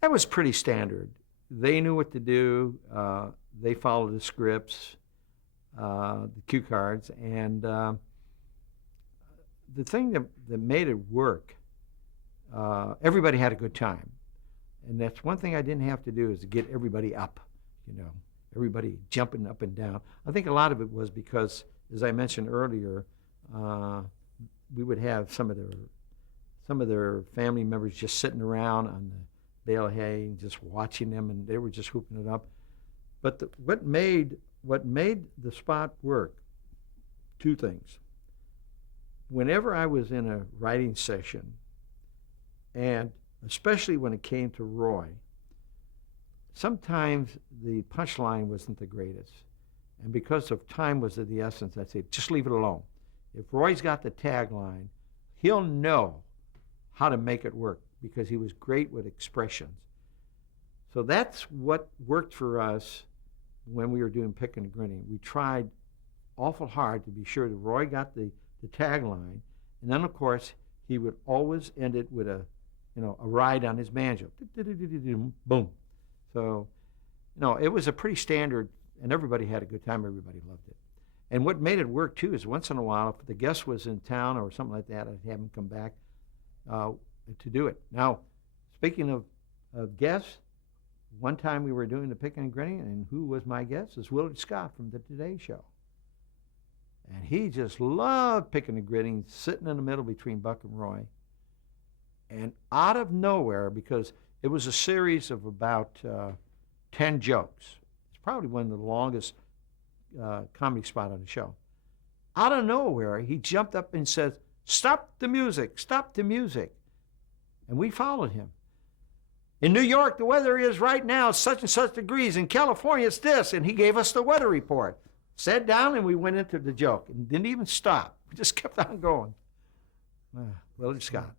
That was pretty standard. They knew what to do. They followed the scripts, the cue cards, and the thing that made it work, everybody had a good time. And that's one thing I didn't have to do is to get everybody up, you know, everybody jumping up and down. I think a lot of it was because, as I mentioned earlier, we would have some of their family members just sitting around on the bale of hay and just watching them, and they were just hooping it up. But what made the spot work, two things. Whenever I was in a writing session, and especially when it came to Roy, sometimes the punchline wasn't the greatest. And because of time was of the essence, I'd say, just leave it alone. If Roy's got the tagline, he'll know how to make it work because he was great with expressions. So that's what worked for us when we were doing Pickin' and Grinning. We tried awful hard to be sure that Roy got the tagline, and then of course he would always end it with a ride on his banjo. Boom. So, it was a pretty standard, and everybody had a good time. Everybody loved it. And what made it work too is once in a while, if the guest was in town or something like that, I'd have him come back to do it. Now, speaking of guests, one time we were doing the Pickin' and Grinning, and who was my guest? It's Willard Scott from the Today Show. And he just loved Pickin' and Grinning, sitting in the middle between Buck and Roy. And out of nowhere, because it was a series of about 10 jokes, it's probably one of the longest comedy spot on the show. Out of nowhere, he jumped up and said, "Stop the music, stop the music." And we followed him. In New York, the weather is right now such and such degrees. In California, it's this. And he gave us the weather report. Sat down and we went into the joke and didn't even stop. We just kept on going. Willard Scott.